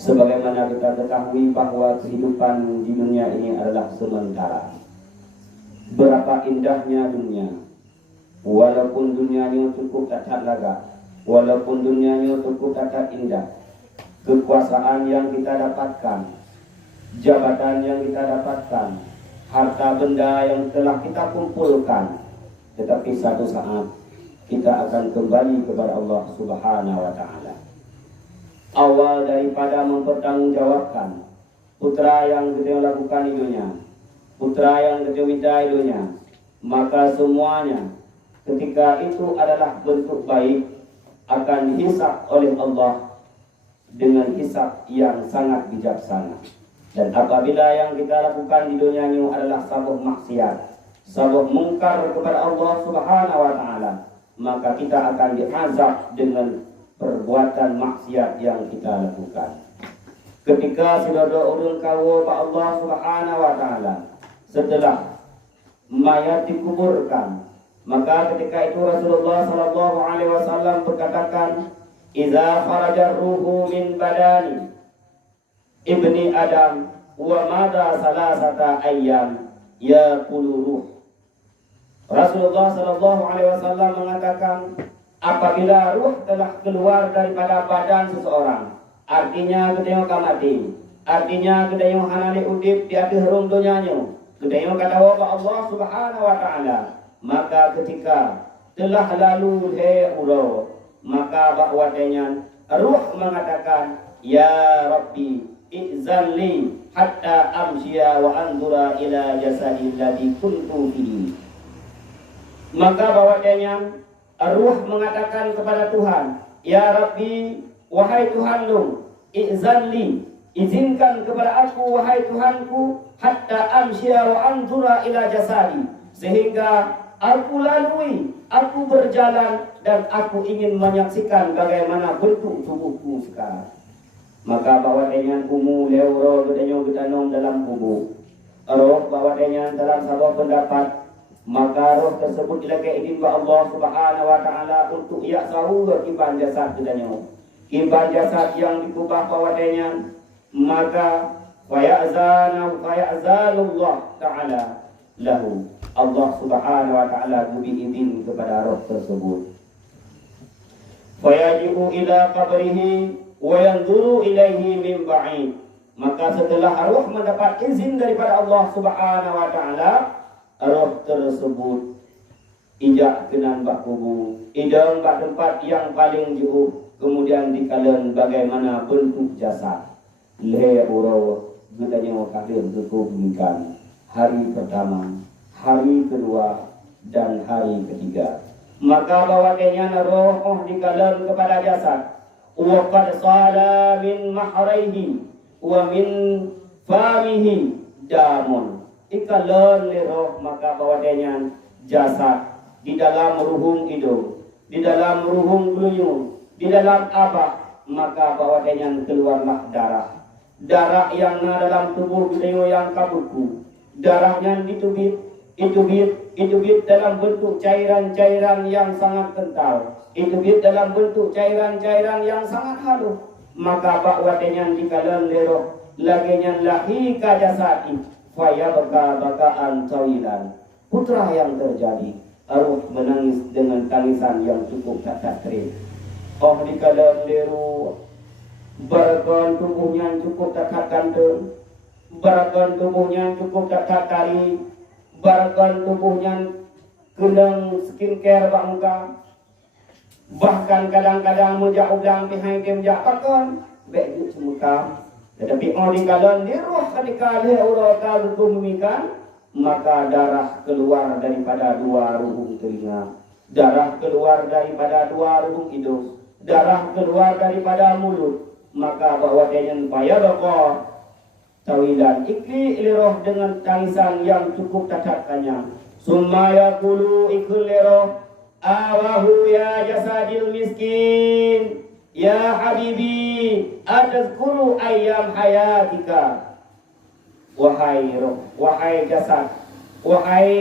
Sebagaimana kita ketahui bahwa kehidupan di dunia ini adalah sementara. Berapa indahnya dunia. Walaupun dunianya cukup tak laga, walaupun dunianya cukup tak indah, kekuasaan yang kita dapatkan, jabatan yang kita dapatkan, harta benda yang telah kita kumpulkan, tetapi satu saat kita akan kembali kepada Allah Subhanahu wa Ta'ala. Awal daripada mempertanggungjawabkan putra yang kita lakukan di dunia, putra yang kita widai di dunia, maka semuanya ketika itu adalah bentuk baik akan dihisab oleh Allah dengan hisab yang sangat bijaksana. Dan apabila yang kita lakukan di dunia ini adalah sabuk maksiat, sabuk mungkar kepada Allah Subhanahu wa Ta'ala, maka kita akan diazab dengan perbuatan maksiat yang kita lakukan. Ketika sudah urun kawo pak Allah Subhanahu wa Ta'ala, setelah mayat dikuburkan, maka ketika itu Rasulullah sallallahu alaihi wasallam berkatakan, "Idza kharaja ruhu min badani ibni Adam wa madha salasata ayyam yaqulu ruh." Rasulullah sallallahu alaihi wasallam mengatakan, apabila ruh telah keluar daripada badan seseorang, artinya ketika mati, artinya ketika hanali udip di akhir rum dunianya, ketika kata Allah Subhanahu wa Ta'ala, maka ketika telah lalu uro, maka bakwatenya ruh mengatakan, "Ya Rabbi, izanli hatta amshiya wa andura ila jasadi alladhi kuntu fihi." Maka bakwatenya ruh mengatakan kepada Tuhan, "Ya Rabbi, wahai Tuhanku, izanli, izinkan kepada aku wahai Tuhanku, hatta amshiya wa andura ila jasadi, sehingga aku lalui, aku berjalan dan aku ingin menyaksikan bagaimana bentuk tubuhku sekarang." Maka bawa dengan umu leuro gedanyo gedanom dalam kubu. Roh bawa dengan dalam sebuah pendapat, maka roh tersebut dilakai izin ba Allah Subhanahu wa Ta'ala untuk ia sahur kiban jasad gedanyo. Kiban jasad yang dikubah bawa dengan, maka fayazalullah Ta'ala lahu. Allah Subhanahu wa Ta'ala beri izin kepada roh tersebut. Fayaji'u ila qabrihi wa yanzuru ilaihi min ba'id. Maka setelah roh mendapat izin daripada Allah Subhanahu wa Ta'ala, roh tersebut ijak kenan bak kubu, idang bak tempat yang paling jauh, kemudian dikalen bagaimana bentuk jasad. Lehe uro gudanya wakafir dikuburkan hari pertama, hari kedua, dan hari ketiga. Maka bawaknya roh dikalen kepada jasad. Wa qad sala min mahraihi wa min famihi damun. Ikalen roh, maka bawaknya jasad di dalam ruhung hidung, di dalam ruhung beluyung, di dalam abah, maka bawaknya keluarlah darah. Darah yang dalam tubuh beliau yang kabutku, darahnya ditubit dalam bentuk cairan-cairan yang sangat kental, ditubit dalam bentuk cairan-cairan yang sangat halus. Maka bakwatenya dikalan leroh laginya lahi kajasati faya bakaan tawilan. Putra yang terjadi, arwah menangis dengan tangisan yang cukup tak terik. Dikalan leroh barakan tubuhnya cukup tak ganteng, barakan tubuhnya cukup tak tari, barakan tubuhnya kendang skincare bak muka, bahkan kadang-kadang mejak udang behind game jak pakon baju semuka. Tetapi di kalan di roh ketika dia urata berkumikan, maka darah keluar daripada dua ruhung telinga, darah keluar daripada dua ruhung hidung, darah keluar daripada mulut. Maka bahwa dengan payah bako tawilan ikli liroh dengan tangisan yang cukup tatatkannya. Summa yaqulu ikli liroh, awahu ya jasadil miskin, ya habibi atazkuru ayyam hayatika. Wahai roh, wahai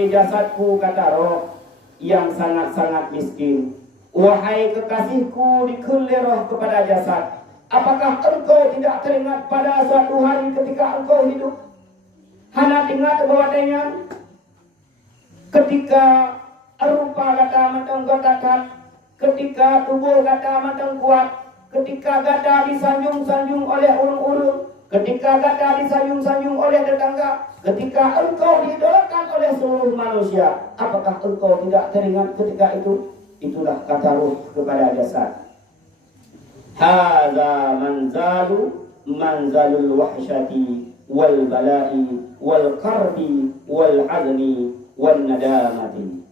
jasadku, kata roh yang sangat-sangat miskin, wahai kekasihku, dikuli roh kepada jasad Apakah engkau tidak teringat pada suatu hari ketika engkau hidup? Hana ingat bahwanya ketika rupa kata matang gotakan, ketika tubuh kata matang kuat, ketika gada disanjung-sanjung oleh urung-urung, ketika gada disanjung-sanjung oleh tetangga, ketika engkau diidolakan oleh seluruh manusia, apakah engkau tidak teringat ketika itu? Itulah kata ruh kepada jasad. Hadza manzalul wahsyati wal bala'i wal karbi wal hazni wan nadamati.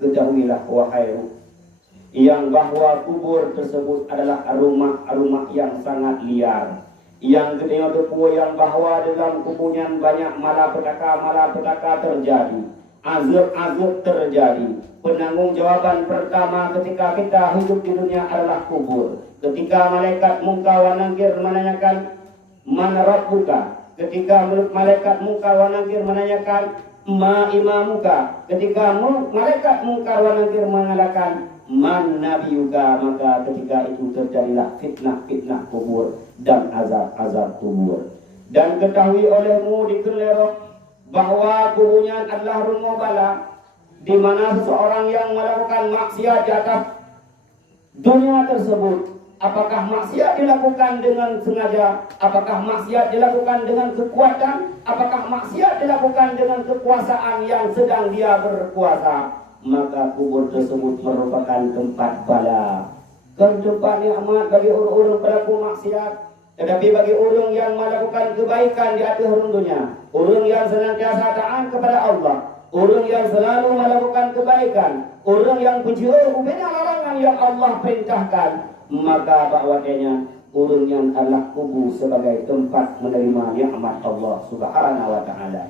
Ketahuilah wahai ruh, yang bahwa kubur tersebut adalah rumah yang sangat liar. Yang gede depu yang bahwa dalam kuburnya banyak malapetaka terjadi, azab terjadi. Penanggung-jawaban pertama ketika kita hidup di dunia adalah kubur. Ketika malaikat muka wa nangkir menanyakan man rabbuka, ketika malaikat muka wa nangkir menanyakan ma imamuka, ketika malaikat muka wa nangkir mengatakan man nabiyuka, maka ketika itu terjadilah fitnah kubur dan azab kubur. Dan ketahui olehmu di Kelerok bahwa kuburnya adalah rumah bala, di mana seseorang yang melakukan maksiat di atas dunia tersebut, apakah maksiat dilakukan dengan sengaja, apakah maksiat dilakukan dengan kekuatan, apakah maksiat dilakukan dengan kekuasaan yang sedang dia berkuasa, maka kubur tersebut merupakan tempat bala. Tempat nikmat bagi orang-orang pelaku maksiat, tetapi bagi orang yang melakukan kebaikan di atas dunia, orang yang senantiasa taat kepada Allah, orang yang selalu melakukan kebaikan, orang yang berjauh dari larangan yang Allah perintahkan, maka bahwasanya orang yang adalah kubur sebagai tempat menerima nikmat Allah Subhanahu wa taala.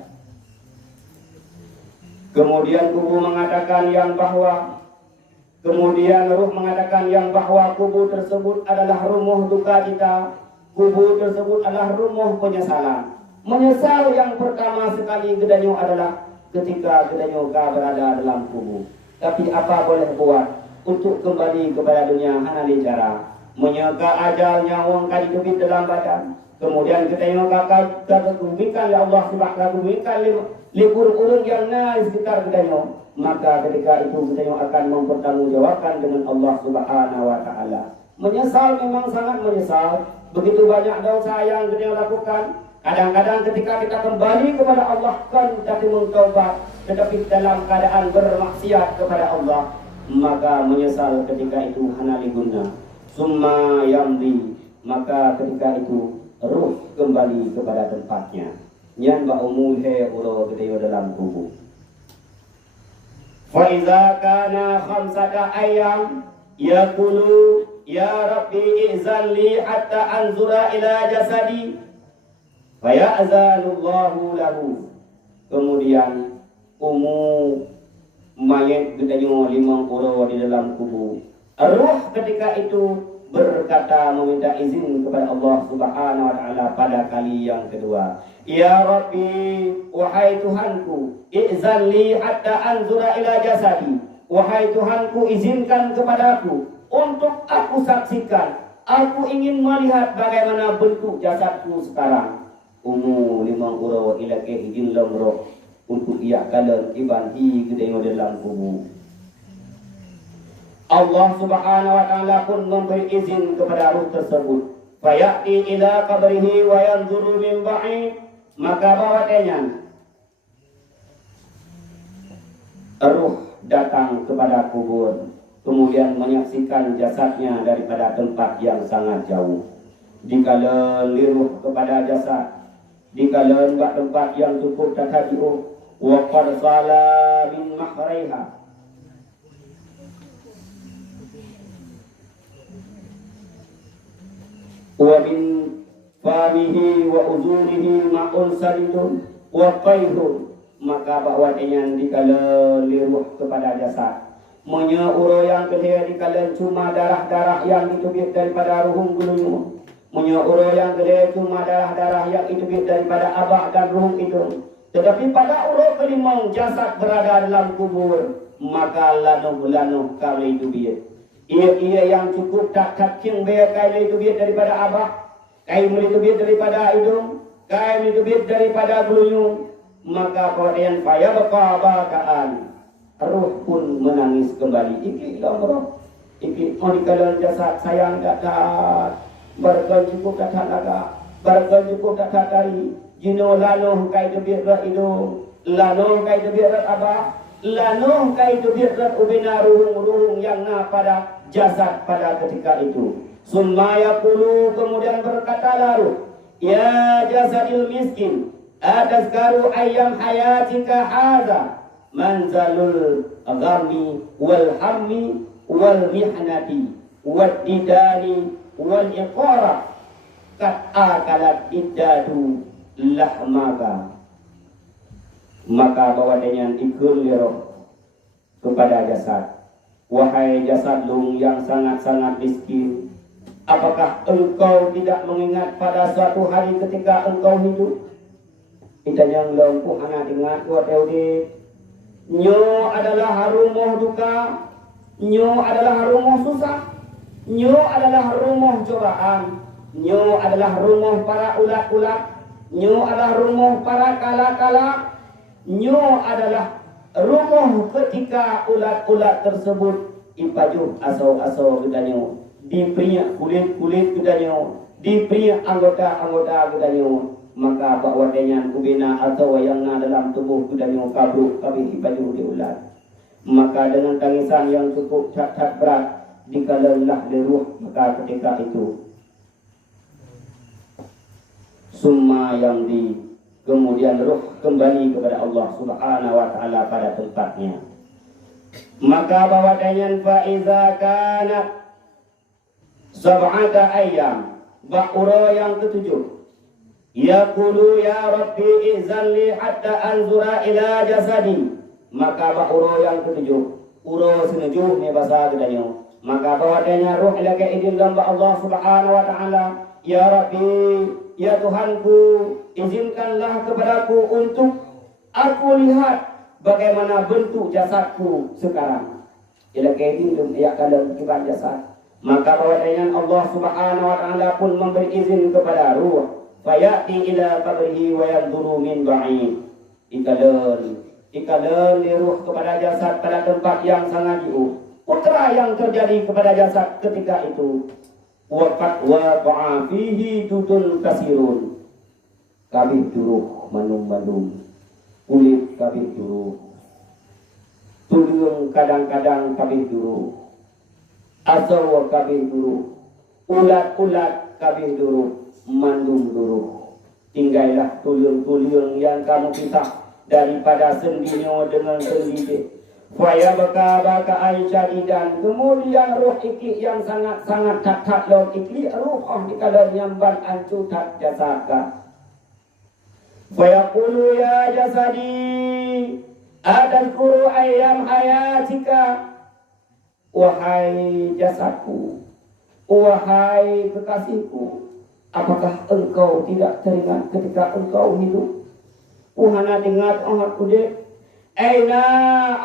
Kemudian kubur mengatakan yang bahwa, kemudian ruh mengatakan yang bahwa kubur tersebut adalah rumah duka kita, kubur tersebut adalah rumah penyesalan. Menyesal yang pertama sekali gedanyo adalah ketika gedanyo berada dalam kubur. Tapi apa boleh buat untuk kembali kepada dunia? Hana cara menyangka ajal nyawang kali dubit dalam badan. Kemudian gedanyo kagumbikan ya Allah subhanahu libur urung yang naik sekitar gedanyo, maka ketika itu gedanyo akan mempertanggungjawabkan dengan Allah Subhanahu wa taala. Menyesal, memang sangat menyesal. Begitu banyak dosa yang gedanyo lakukan. Kadang-kadang ketika kita kembali kepada Allah kan tapi mentaubat, tetapi dalam keadaan bermaksiat kepada Allah, maka menyesal ketika itu hanali guna. Summa yamdi, maka ketika itu ruh kembali kepada tempatnya. Yan ba umulhe ulo gedeyo dalam kubur. Fa iza kana khamsata ayyam yaqulu ya rabbi izan li hatta anzura ila jasadi fa ya'zalullahu lahu. Kemudian mayat gedeyo 5 ulo di dalam kubur. Ruh ketika itu berkata meminta izin kepada Allah Subhanahu wa taala pada kali yang kedua. Ya Rabbi, wahai Tuhanku, izan li hatta anzura ila jasadi. Wahai Tuhanku, izinkan kepadaku untuk aku saksikan. Aku ingin melihat bagaimana bentuk jasadku sekarang. 5 uro ila ke izin lamro untuk ia kalian iban hi gede dalam kubur. Allah Subhanahu wa taala pun memberi izin kepada ruh tersebut. Fayati ila qabrihi wa yanzuru min ba'id, maka bahwasanya ruh datang kepada kubur, kemudian menyaksikan jasadnya daripada tempat yang sangat jauh. Dikala liruh kepada jasad, dikala tempat yang cukup tatadiu, wa qad sala min mahraiha, wa min famihi wa uzurihi ma'un salidun wa qaihun, maka bahwasanya dikala liruh kepada jasad, uro yang kedua dikala cuma darah-darah yang ditubik daripada ruhum gulung, uro yang kedua cuma darah-darah yang ditubik daripada abah dan ruhum itu. Tetapi pada uro kelima jasad berada dalam kubur, maka lanuh kali itu biar Ia yang cukup tak king bayar kai itu biar daripada abah, kai itu biar daripada hidung, kai itu biar daripada geluyung, maka kemudian payah bakaan ruh pun menangis kembali. Iki lomro, iki dikalau jasad sayang datat, barang cukup datat laga, barang cukup datat dari jino lano kai itu biar hidung, lano kai itu biar abah, lano kai itu biar ubina ruhung yang na pada jasad pada ketika itu. Summa yaqulu, kemudian berkatalah ruh, ya jasadil miskin, atazkaru ayyam hayatika hadza manzalul ghammi wal hammi wal mihnati wad didani wal iqara kat akalat iddadu lahmaka. Maka bawa dengan ikul liroh kepada jasad. Wahai jasad lung yang sangat-sangat miskin, apakah engkau tidak mengingat pada suatu hari ketika engkau hidup? Kita yang lompuh anak ingat kuat eudi. Nyo adalah harumuh duka, nyo adalah harumuh susah, nyo adalah harumuh cobaan, nyo adalah harumuh para ulat-ulat, nyo adalah harumuh para kala-kala, nyo adalah rumuh ketika ulat-ulat tersebut ipajuh asau-asau gedanyo, diperiak kulit-kulit gedanyo, diperiak anggota-anggota gedanyo, maka bakwadanya ubina atau wayangna dalam tubuh gedanyo kabruk kabih ipajuh di ulat. Maka dengan tangisan yang cukup cat-cat berat dikalelah leruh, maka ketika itu summa yang di kemudian ruh kembali kepada Allah Subhanahu wa taala pada tempatnya. Maka bawadanya fa iza kana sab'ata ayyam, ba'ura yang ketujuh, yaqulu ya rabbi izalli hatta anzura ila jasadi. Maka ba'ura yang ketujuh, uro senujuh ni bahasa kedanyo. Maka bawadanya ruh ila ke idin gamba Allah Subhanahu wa taala, ya rabbi, ya Tuhanku, izinkanlah kepadaku untuk aku lihat bagaimana bentuk jasadku sekarang. Ila kaidin ya kadang kibar jasad. Maka bawadanya Allah Subhanahu wa taala pun memberi izin kepada ruh, fayati ila qabrihi wa yanzuru min ba'id. Ikalan di ruh kepada jasad pada tempat yang sangat jauh. Putra yang terjadi kepada jasad ketika itu, waqat waqa'a fihi tutun kasirun, kabih duruh manum-manum, kulit kabih duruh, tulung kadang-kadang kabih duruh, asal kabih duruh, ulat-ulat kabih duruh, mandum duruh. Tinggallah tulung-tulung yang kamu pisah daripada sendinya dengan sendi. Faya baka Aisyah dan kemudian ruh iki yang sangat-sangat tak lawan iki ruh di kalam yang ban ancu tak jasaka. Faya qulu ya jasadi adalkuru ayyam hayatika. Wahai jasadku, wahai kekasihku, apakah engkau tidak teringat ketika engkau hidup? Uhana ingat orang kude. Aina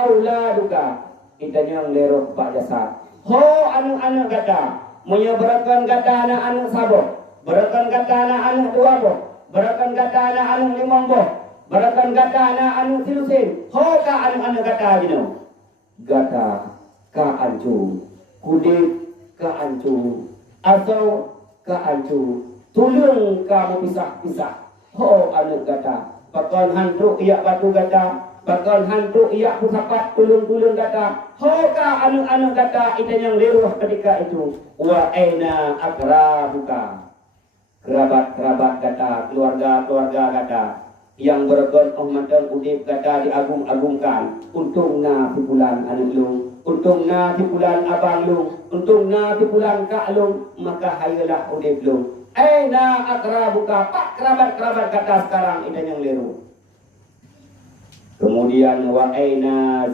auladuka, kita yang leroh pak jasad. Ho anu-anu kata, menyeberakan kata anak-anak saboh, berakan kata anak-anak dua boh, berakan kata anak-anak limang boh, berakan kata anak-anak silusin. Ho ka anu-anu kata jino, kata ka ancu, kudip ka ancu, atau ka ancu, tulung kamu pisah-pisah. Ho anu kata, pakon hantu ia batu kata. Bakal hantu ia kusapat tulung-tulung kata, hoka anu-anu kata itu yang leruh ketika itu. Wa aina akrabuka, kerabat-kerabat kata, keluarga-keluarga kata, yang bergon matang udip kata diagung-agungkan. Untungna di bulan anu lu, untungna di bulan abang lu, untungna di bulan kak lu, maka hayalah udip lu. Aina akrabuka, pak kerabat-kerabat kata sekarang itu yang leruh. Kemudian wa aina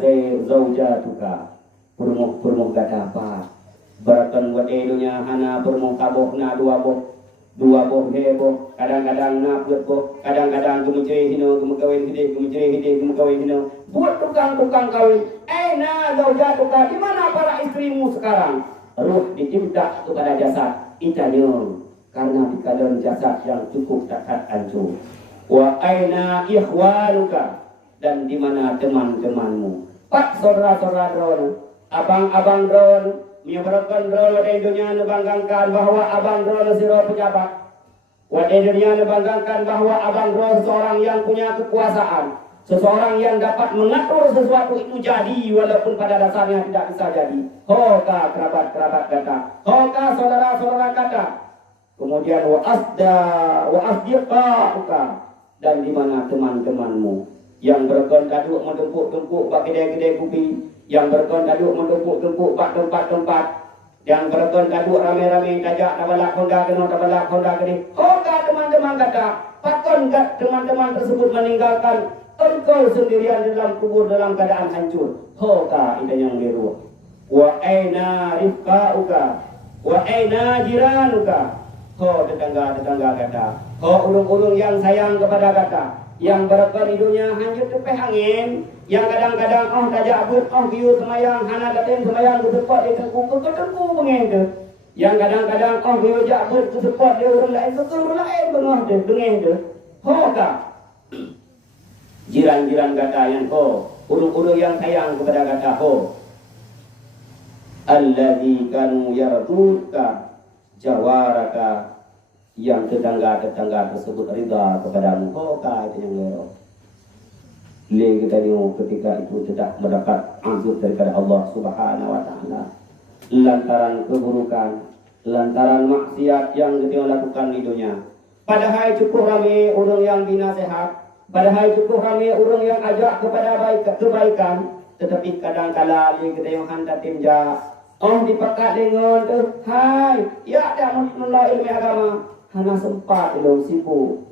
zaujatuka, permuh kata apa? Barakan wa ainunya hana permuh kabohna dua boh heboh, kadang-kadang napet boh, kadang-kadang kemeceri hino, kemekawin hide, kemekawin hino. Buat tukang-tukang kawin. Aina zaujatuka, di mana para istrimu sekarang? ruh dicipta kepada jasad itanya karena di dalam jasad yang cukup tak hancur. Wa aina ikhwanuka, dan di mana teman-temanmu. Pak saudara-saudara drone, abang-abang drone, menyebabkan drone di dunia membanggakan bahwa abang drone siro pejabat. Di dunia membanggakan bahwa abang drone seorang yang punya kekuasaan, seseorang yang dapat mengatur sesuatu itu jadi walaupun pada dasarnya tidak bisa jadi. Hoka kerabat-kerabat kata, hoka saudara-saudara kata. Kemudian wa asdiqauka, dan di mana teman-temanmu yang berkondaduk mendempuk-dempuk bak kedai-kedai kopi, yang berkondaduk mendempuk-dempuk bak tempat-tempat, yang berkondaduk rame-rame tajak tabalak honda kena tabalak honda kene. Hoka teman-teman kata, pakon teman-teman tersebut meninggalkan engkau sendirian dalam kubur dalam keadaan hancur. Hoka itu yang liru. Wa aina rifqauka, wa aina jiranuka. Ho tetangga-tetangga kata, ho ulung-ulung yang sayang kepada kata, yang berperidunya hanyut tepeh angin, yang kadang-kadang tajak abut, kiu semayang, hana datin semayang kesepot di tengku mengengke, yang kadang-kadang kiu jakbut kesepot di urang lain bengah deh, bengengke. Hoka jiran-jiran kata yang ho, ulung-ulung yang sayang kepada kata ho, alladzi kanu yarduka jawaraka, yang tetangga-tetangga tersebut ridha kepadamu. Hoka itu yang lero. Kita ketika itu tidak mendapat azab daripada Allah Subhanahu wa taala lantaran keburukan, lantaran maksiat yang kita lakukan di dunia. Padahal cukup ramai orang yang binasehat, padahal cukup ramai orang yang ajak kepada kebaikan, tetapi kadang-kala kita yang hantar tinja dipakat dengan tu, hai, ya ada menolak ilmu agama, hana sempat belum sibuk.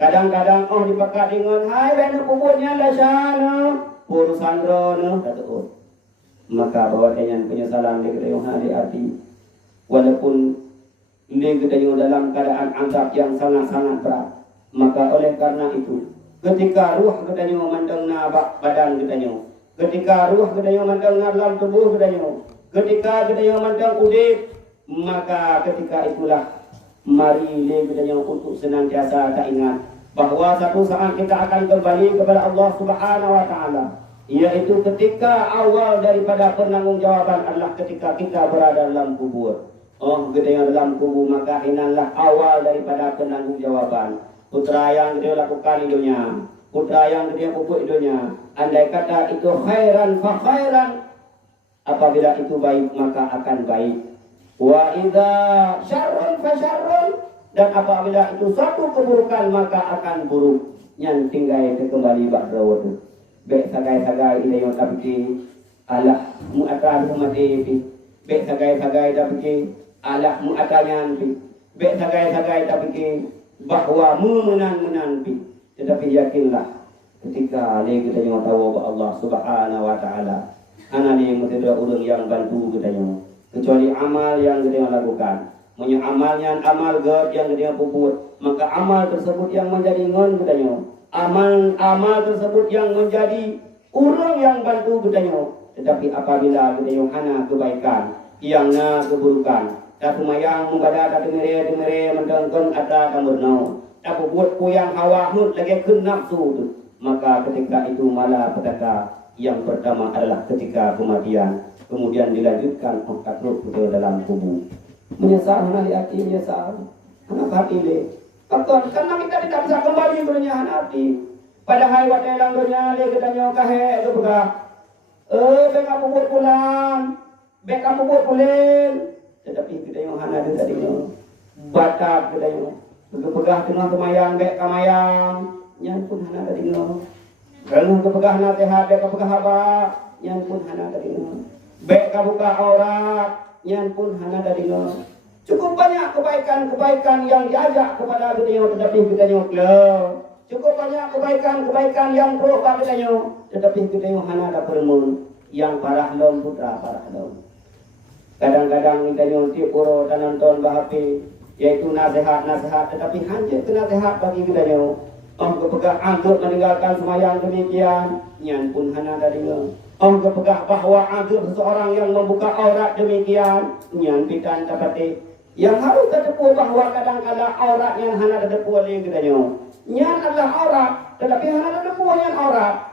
Kadang-kadang dipakat dengan, hai, benar kuburnya lah sana, urusan drone, kata maka bawa dengan penyesalan dia kata yang hari hati, walaupun dia kata yang dalam keadaan azab yang sangat-sangat berat. Maka oleh karena itu, ketika ruh kata yang memandang badan kata yang, ketika ruh kata yang memandang dalam tubuh kata yang, ketika kita yang mandang udip, maka ketika itulah mari kita yang untuk senantiasa tak ingat bahwa satu saat kita akan kembali kepada Allah Subhanahu wa taala, yaitu ketika awal daripada penanggung-jawaban adalah ketika kita berada dalam kubur. Kita yang dalam kubur maka inilah awal daripada penanggung-jawaban. Putra yang dia lakukan di dunia, putra yang dia pupuk di dunia, andai kata itu khairan fa khairan, apabila itu baik maka akan baik. Wa idza syarrun fa syarrun, dan apabila itu satu keburukan maka akan buruk. Yang tinggal kembali bak rawat. Baik sagai-sagai ini yang tapi alah mu'atan mati pi. Baik sagai-sagai tapi alah mu'atanyan pi. Baik sagai-sagai tapi bahwa memenang pi. Tetapi yakinlah ketika kita yang tahu bahwa Allah Subhanahu wa taala anak yang tidak urang yang bantu kita yang, kecuali amal yang kita lakukan. Punya amalnya amal God yang kita puput, maka amal tersebut yang menjadi ngon kita yang, amal tersebut yang menjadi urang yang bantu kita yang. Tetapi apabila kita yang hana kebaikan, yang na keburukan, tak yang membaca tak demere mendengkan ada tamurno, tak buat puyang hawa mut lagi kun nafsu tu, maka ketika itu malah petaka yang pertama adalah ketika kematian, kemudian dilanjutkan angkat roh ke dalam kubur. Menyesal hana hati, menyesal hana hati le. Karena kita tidak bisa kembali ke dunia hati. Padahal waktu dalam dunia le kita nyoka he ke begah. Bek kamu buat pulang, bek kamu buat pulen. Tetapi kita yang hana dia tadi batak kita yang begah tengah kemayang bek kamayang, yang pun hana tadi kalau kepegah nasihat, bek kepegah apa, yang pun hana tadi bek kabuka aurat, yang pun hana tadi cukup banyak kebaikan-kebaikan yang diajak kepada kita tetapi kita nyoklo. Cukup banyak kebaikan-kebaikan yang pro kita tetapi kita hana ada permun yang parah lom putra parah lom. Kadang-kadang kita nyonti puro dan nonton bahapi yaitu nasihat tetapi hanya itu nasihat bagi kita kepegang angkut meninggalkan semayang demikian, nyan pun hana dari Angga pegah bahwa ada seseorang yang membuka aurat demikian, nyan pitan tapati. Yang harus terdepu bahwa kadang-kadang aurat yang hana terdepu oleh gedanya. Nyan adalah aurat, tetapi hana terdepu yang aurat.